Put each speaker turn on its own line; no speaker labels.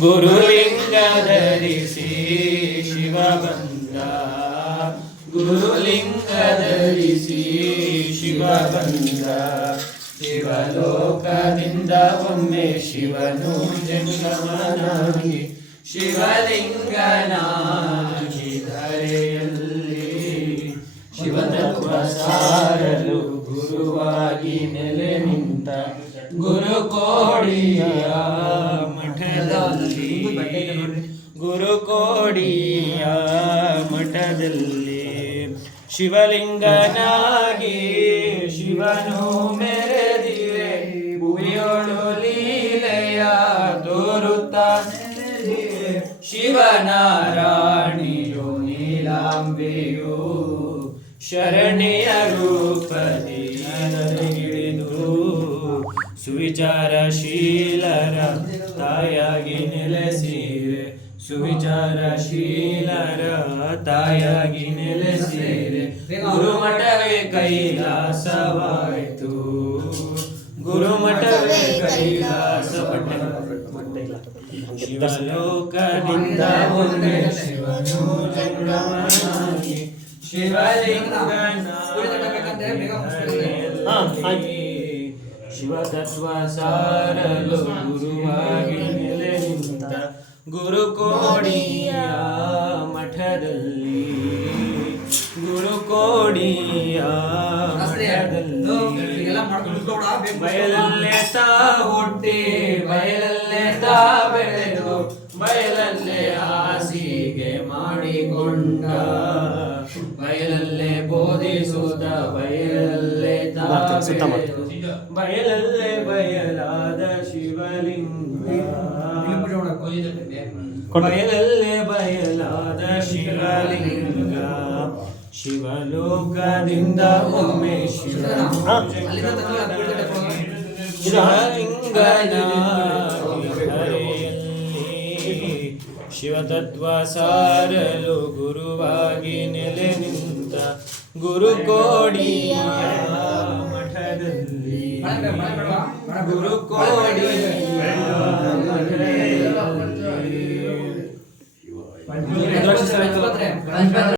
ಗುರುಲಿಂಗ ಧರಿಸಿ ಶಿವ ಬಂದ. ಗುರುಲಿಂಗ ಧರಿಸಿ ಶಿವ ಬಂದ. ಶಿವಲೋಕದಿಂದ ಒಮ್ಮೆ ಶಿವನು ಜಂಗಮನಾಗಿ ಶಿವಲಿಂಗನಾಗಿ ಧರೆಯಲ್ಲಿ ಶಿವನ ಸಾರಲು ಗುರುವಾಗಿ ನೆಲೆ ನಿಂತ. ಗುರುಕೋಡಿಯ ಗುರುಕೋಡಿಯ ಮಠದಲ್ಲಿ ಶಿವಲಿಂಗನಾಗಿ ಶಿವನು ಮೆರೆದಿರೆ ಉಯೋಳು ಲೀಲೆಯ ತೋರುತ್ತ ಶಿವನಾರಾಣಿಯು ನೀಲಾಂಬೆಯು ಶರಣಿಯ ರೂಪದಿ ಹಿಡಿದು ಸುವಿಚಾರಶೀಲರ ತಾಯಾಗಿ ನೆಲೆಸಿರೆ ಸುವಿಚಾರಶೀಲರ ತಾಯಾಗಿ ನೆಲೆಸಿರೆ ಗುರುಮಠವೇ ಕೈಲಾಸವಾಯಿತು. ಗುರುಮಠವೇ ಕೈಲಾಸ ಶಿವಲೋಕದಿಂದ ಒಂದೇ ಶಿವನು ಜಂಗಮನಾಗಿ ಶಿವಲಿಂಗನಾಗಿ ಶಿವತತ್ವ ಸಾರಲು ಗುರುವಾಗಿ ಗುರುಕೋಡಿಯ ಮಠದಲ್ಲಿ ಗುರುಕೋಡಿಯ ಮಠದಲ್ಲಿ ಬಯಲಲ್ಲೇ ತಾ ಹುಟ್ಟಿ ಬಯಲಲ್ಲೇ ತಾ ಬೆಳೆದು ಬಯಲಲ್ಲೇ ಹಾಸಿಗೆ ಮಾಡಿಕೊಂಡ. ಬಯಲಲ್ಲೇ ಬೋಧಿಸುತ್ತ ಬಯಲಲ್ಲೇ ತಾ ಬೆಳೆದು ಬಯಲಲ್ಲೇ ಬಯಲಾದ ಬಯಲಲ್ಲೇ ಬಯಲಾದ ಶಿವಲಿಂಗ ಶಿವಲೋಕದಿಂದ ಒಮ್ಮೆ ಶಿವಲಿಂಗನ ಶಿವತತ್ವ ಸಾರಲು ಗುರುವಾಗಿ ನೆಲೆ ನಿಂತ ಗುರುಕೋಡಿಯ ಮಠದಲ್ಲಿ. ಗುರುಕೋಡಿಯ ಮಠದಲ್ಲಿ. Allora ci sarebbe...